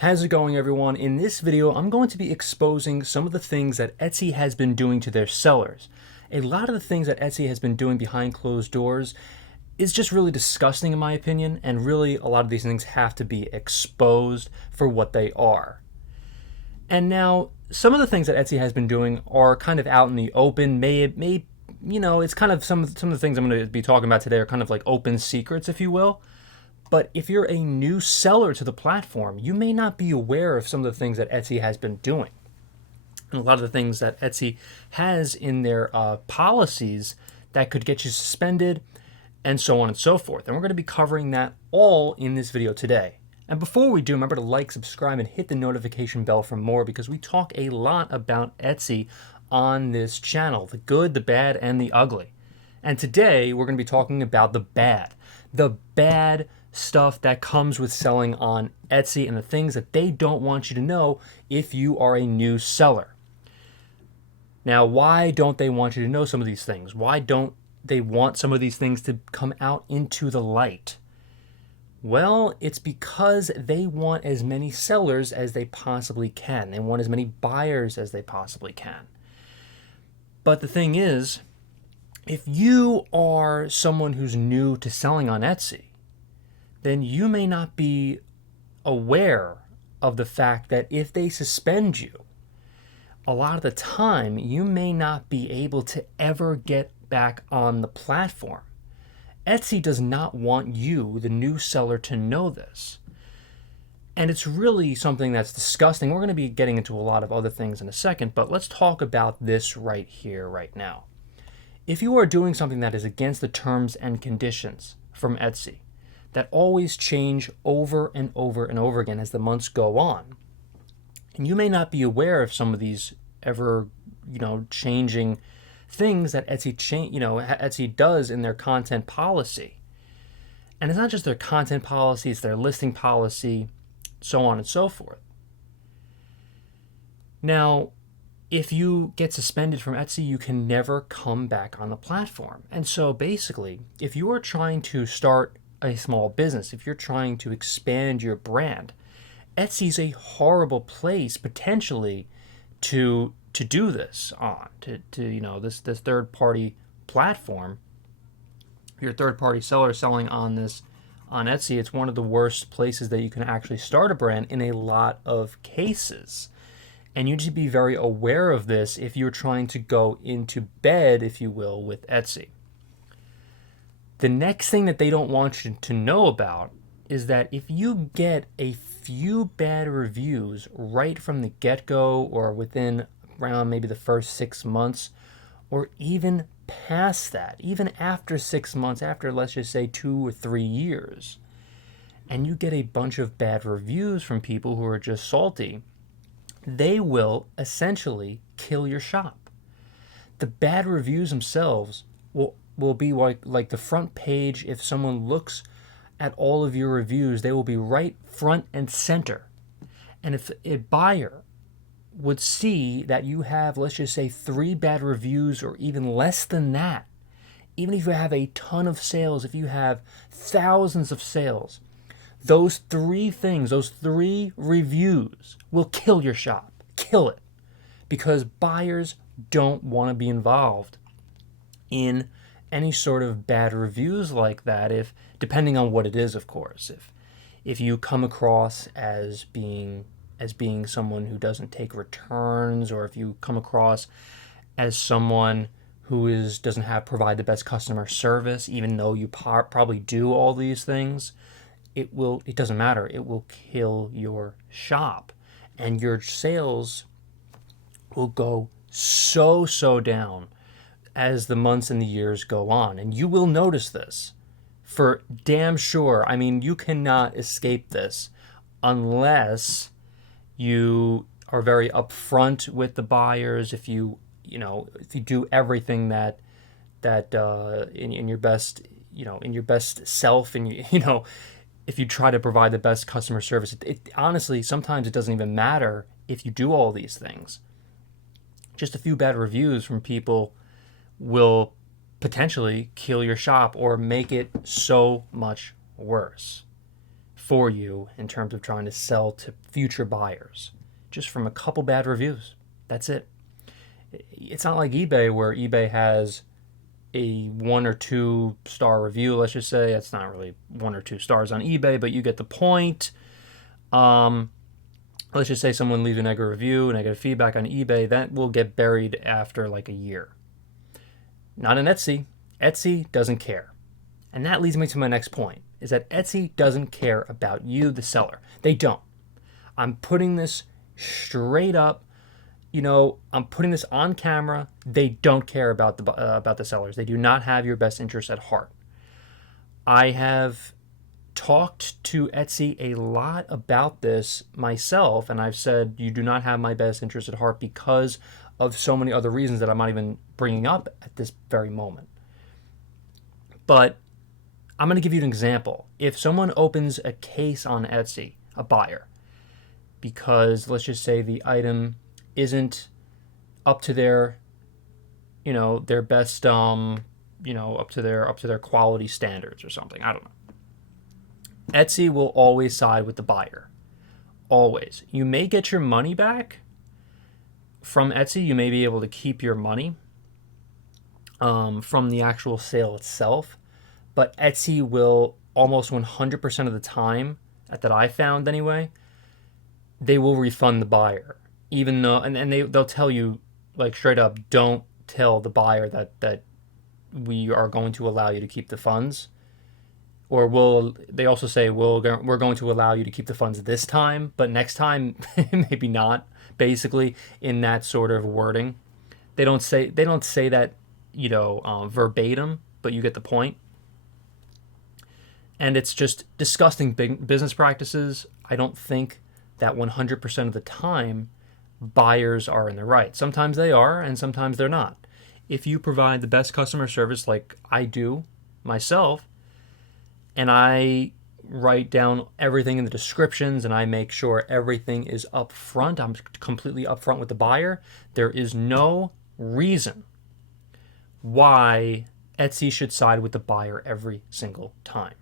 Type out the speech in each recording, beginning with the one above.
How's it going, everyone? In this video, I'm going to be exposing some of the things that Etsy has been doing to their sellers. A lot of the things that Etsy has been doing behind closed doors is just really disgusting in my opinion, and really a lot of these things have to be exposed for what they are. And now, some of the things that Etsy has been doing are kind of out in the open. It's kind of some of the things I'm going to be talking about today are kind of like open secrets, if you will. But if you're a new seller to the platform, you may not be aware of some of the things that Etsy has been doing. And a lot of the things that Etsy has in their policies that could get you suspended, and so on and so forth. And we're going to be covering that all in this video today. And before we do, remember to like, subscribe, and hit the notification bell for more, because we talk a lot about Etsy on this channel, the good, the bad, and the ugly. And today we're going to be talking about the bad. The bad stuff that comes with selling on Etsy and the things that they don't want you to know if you are a new seller. Now, why don't they want you to know some of these things? Why don't they want some of these things to come out into the light? Well, it's because they want as many sellers as they possibly can. They want as many buyers as they possibly can. But the thing is, if you are someone who's new to selling on Etsy, then you may not be aware of the fact that if they suspend you, a lot of the time you may not be able to ever get back on the platform. Etsy does not want you, the new seller, to know this. And it's really something that's disgusting. We're going to be getting into a lot of other things in a second, but let's talk about this right here, right now. If you are doing something that is against the terms and conditions from Etsy, that always change over and over and over again as the months go on, and you may not be aware of some of these ever, changing things that Etsy does in their content policy. And it's not just their content policy, it's their listing policy, so on and so forth. Now, if you get suspended from Etsy, you can never come back on the platform. And so basically, if you are trying to start a small business, if you're trying to expand your brand, Etsy's a horrible place potentially to do this on, this third party platform. If you're a third party seller selling on Etsy, it's one of the worst places that you can actually start a brand in a lot of cases. And you need to be very aware of this if you're trying to go into bed, if you will, with Etsy. The next thing that they don't want you to know about is that if you get a few bad reviews right from the get-go, or within around maybe the first 6 months, or even past that, even after 6 months, after let's just say 2 or 3 years, and you get a bunch of bad reviews from people who are just salty, they will essentially kill your shop. The bad reviews themselves will be like the front page. If someone looks at all of your reviews, they will be right front and center. And if a buyer would see that you have, let's just say, 3 bad reviews, or even less than that, even if you have a ton of sales, if you have thousands of sales, those 3 things, those 3 reviews will kill your shop. Kill it. Because buyers don't want to be involved in any sort of bad reviews like that, if depending on what it is, of course. If you come across as being someone who doesn't take returns, or if you come across as someone who doesn't provide the best customer service, even though you probably do all these things, it doesn't matter. It will kill your shop, and your sales will go so down as the months and the years go on. And you will notice this for damn sure. I mean, you cannot escape this unless you are very upfront with the buyers. If you do everything that in your best, in your best self, and if you try to provide the best customer service, it honestly, sometimes it doesn't even matter if you do all these things. Just a few bad reviews from people will potentially kill your shop or make it so much worse. for you in terms of trying to sell to future buyers, just from a couple bad reviews. That's it. It's not like eBay, where eBay has a 1 or 2 star review, let's just say. It's not really 1 or 2 stars on eBay, but you get the point. Let's just say someone leaves a negative review, negative feedback on eBay, that will get buried after like a year. Not in Etsy. Etsy doesn't care. And that leads me to my next point, is that Etsy doesn't care about you, the seller. They don't. I'm putting this straight up. I'm putting this on camera. They don't care about the sellers. They do not have your best interest at heart. I have talked to Etsy a lot about this myself, and I've said, you do not have my best interest at heart because of so many other reasons that I'm not even bringing up at this very moment. But I'm going to give you an example. If someone opens a case on Etsy, a buyer, because let's just say the item isn't up to their, their best, up to their quality standards or something. I don't know. Etsy will always side with the buyer. Always. You may get your money back from Etsy. You may be able to keep your money from the actual sale itself. But Etsy will almost 100% of the time, that I found anyway, they will refund the buyer. Even though, and they'll tell you, like, straight up, don't tell the buyer that we are going to allow you to keep the funds. Or they also say, we're going to allow you to keep the funds this time, but next time, maybe not, basically, in that sort of wording. They don't say that, verbatim, but you get the point. And it's just disgusting business practices. I don't think that 100% of the time buyers are in the right. Sometimes they are, and sometimes they're not. If you provide the best customer service like I do myself, and I write down everything in the descriptions and I make sure everything is up front, I'm completely upfront with the buyer, there is no reason why Etsy should side with the buyer every single time.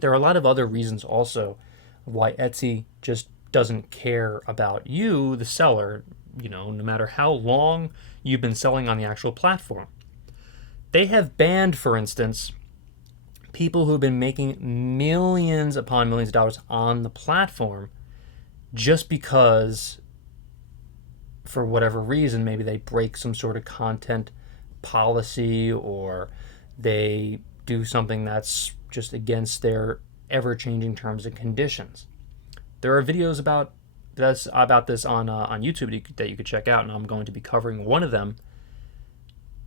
There are a lot of other reasons also why Etsy just doesn't care about you, the seller, no matter how long you've been selling on the actual platform. They have banned, for instance, people who have been making millions upon millions of dollars on the platform just because, for whatever reason, maybe they break some sort of content policy or they do something that's just against their ever-changing terms and conditions. There are videos about this on YouTube that you could check out, and I'm going to be covering one of them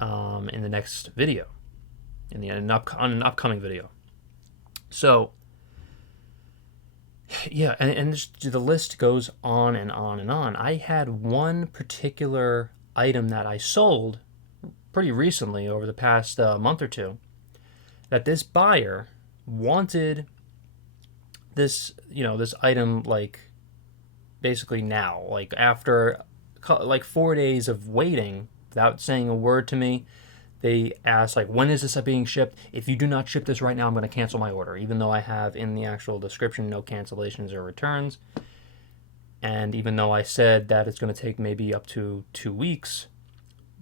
in the next video, on an upcoming video. So, yeah, and the list goes on and on and on. I had one particular item that I sold pretty recently, over the past month or two, that this buyer wanted this item, like, basically now, like, after like 4 days of waiting without saying a word to me. They asked, like, when is this being shipped? If you do not ship this right now, I'm going to cancel my order, even though I have in the actual description no cancellations or returns. And even though I said that it's going to take maybe up to 2 weeks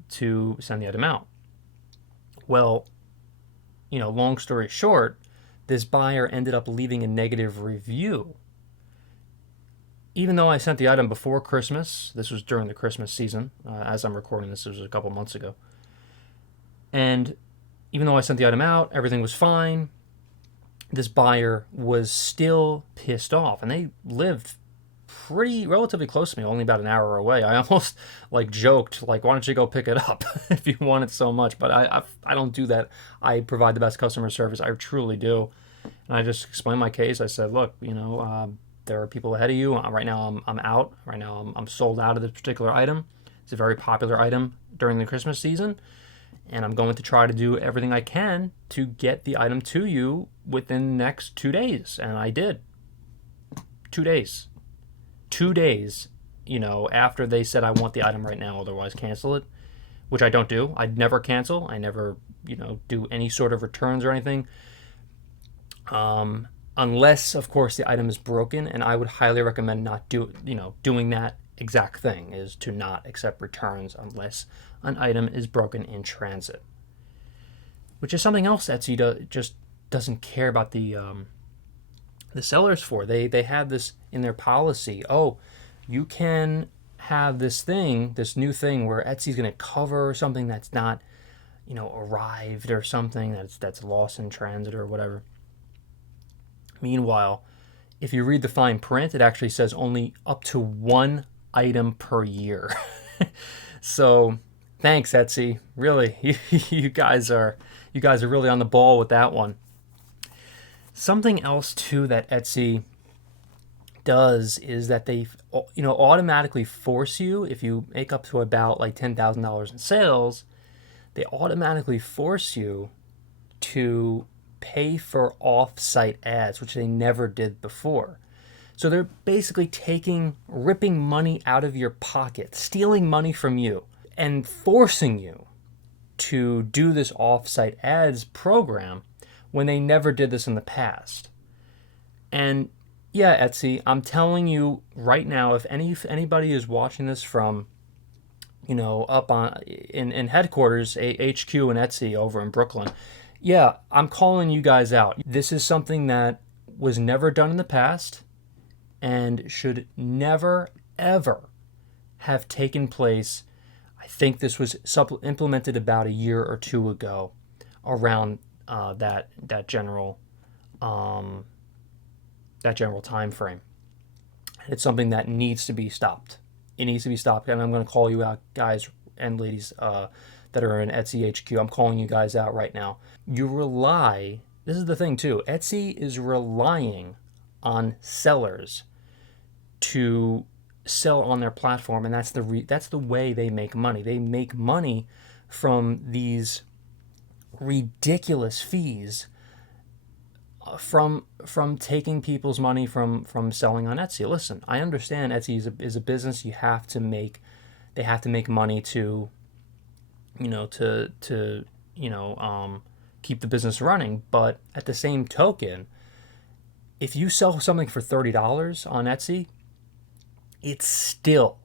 to send the item out. Well, long story short, this buyer ended up leaving a negative review. Even though I sent the item before Christmas, this was during the Christmas season, as I'm recording this was a couple months ago. And even though I sent the item out, everything was fine, this buyer was still pissed off. And they lived relatively close to me, only about an hour away. I almost joked, why don't you go pick it up if you want it so much? But I don't do that. I provide the best customer service. I truly do. And I just explained my case. I said, look, there are people ahead of you. Right now I'm out. Right now I'm sold out of this particular item. It's a very popular item during the Christmas season. And I'm going to try to do everything I can to get the item to you within the next 2 days. And I did. 2 days. 2 days, after they said, I want the item right now, otherwise cancel it, which I don't do. I'd never cancel. I never, do any sort of returns or anything. unless of course the item is broken, and I would highly recommend not doing that exact thing, is to not accept returns unless an item is broken in transit, which is something else Etsy just doesn't care about the sellers for. They have this in their policy. Oh, you can have this new thing where Etsy's going to cover something that's not, arrived, or something that's lost in transit or whatever. Meanwhile, if you read the fine print, it actually says only up to one item per year. So, thanks Etsy. Really, you guys are really on the ball with that one. Something else too that Etsy does is that they automatically force you, if you make up to about like $10,000 in sales, they automatically force you to pay for off-site ads, which they never did before. So they're basically ripping money out of your pocket, stealing money from you, and forcing you to do this off-site ads program when they never did this in the past. And yeah, Etsy, I'm telling you right now, if anybody is watching this from, up in headquarters, HQ and Etsy over in Brooklyn, yeah, I'm calling you guys out. This is something that was never done in the past and should never, ever have taken place. I think this was implemented about a year or two ago, around that general time frame. It's something that needs to be stopped. It needs to be stopped, and I'm going to call you out, guys and ladies that are in Etsy HQ. I'm calling you guys out right now. This is the thing too, Etsy is relying on sellers to sell on their platform, and that's the way they make money. They make money from these ridiculous fees from taking people's money from selling on Etsy. Listen, I understand Etsy is a business. They have to make money to keep the business running. But at the same token, if you sell something for $30 on Etsy, it still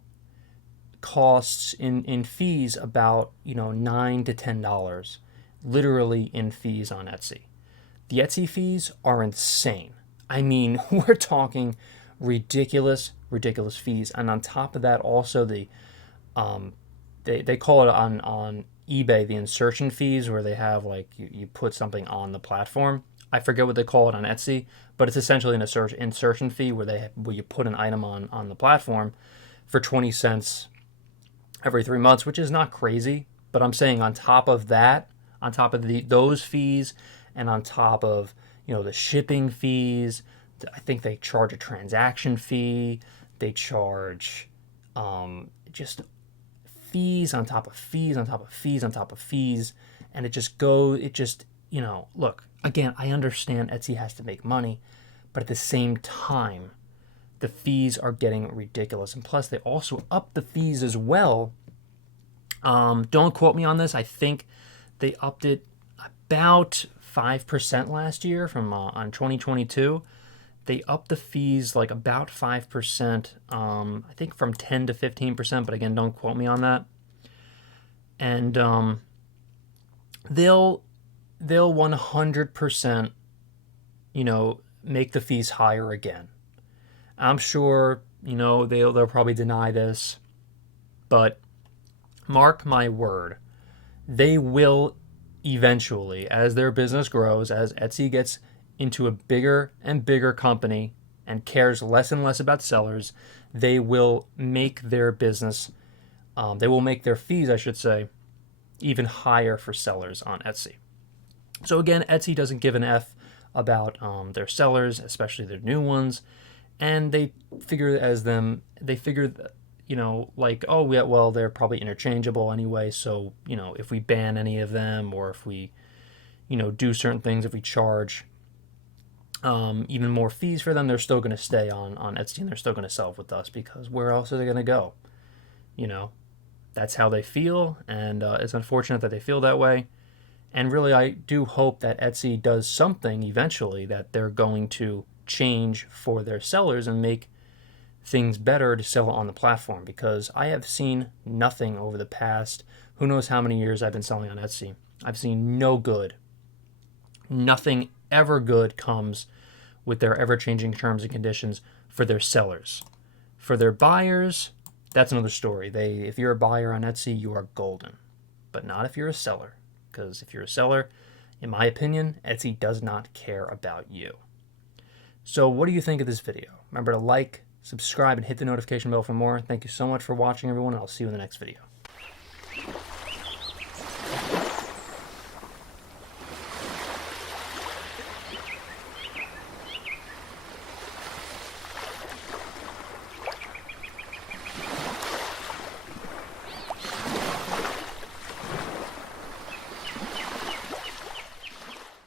costs in fees about $9 to $10, literally, in fees on Etsy. The Etsy fees are insane. I mean, we're talking ridiculous fees, and on top of that, also they call it on eBay the insertion fees, where they have like you put something on the platform. I forget what they call it on Etsy, but it's essentially an insertion fee where you put an item on the platform for 20 cents every 3 months, which is not crazy. But I'm saying on top of that, on top of those fees, and on top of the shipping fees, I think they charge a transaction fee. They charge just fees on top of fees on top of fees on top of fees, and look, again, I understand Etsy has to make money, but at the same time, the fees are getting ridiculous, and plus they also up the fees as well. Don't quote me on this. I think they upped it about 5% last year on 2022. They upped the fees like about 5%, I think from 10 to 15%, but again, don't quote me on that. And they'll 100%, make the fees higher again. I'm sure, they'll probably deny this, but mark my word, they will eventually, as their business grows, as Etsy gets into a bigger and bigger company and cares less and less about sellers, they will make their business, they will make their fees, I should say, even higher for sellers on Etsy. So again, Etsy doesn't give an F about their sellers, especially their new ones, and they figure like, oh yeah, well, they're probably interchangeable anyway, so if we ban any of them, or if we do certain things, if we charge even more fees for them, they're still going to stay on Etsy, and they're still going to sell with us, because where else are they going to go? That's how they feel, and it's unfortunate that they feel that way. And really, I do hope that Etsy does something eventually, that they're going to change for their sellers and make things better to sell on the platform, because I have seen nothing over the past who knows how many years I've been selling on Etsy. I've seen no good. Nothing ever good comes with their ever changing terms and conditions for their sellers. For their buyers, that's another story. If you're a buyer on Etsy, you are golden, but not if you're a seller. Because if you're a seller, in my opinion, Etsy does not care about you. So what do you think of this video? Remember to like, subscribe, and hit the notification bell for more. Thank you so much for watching, everyone, and I'll see you in the next video.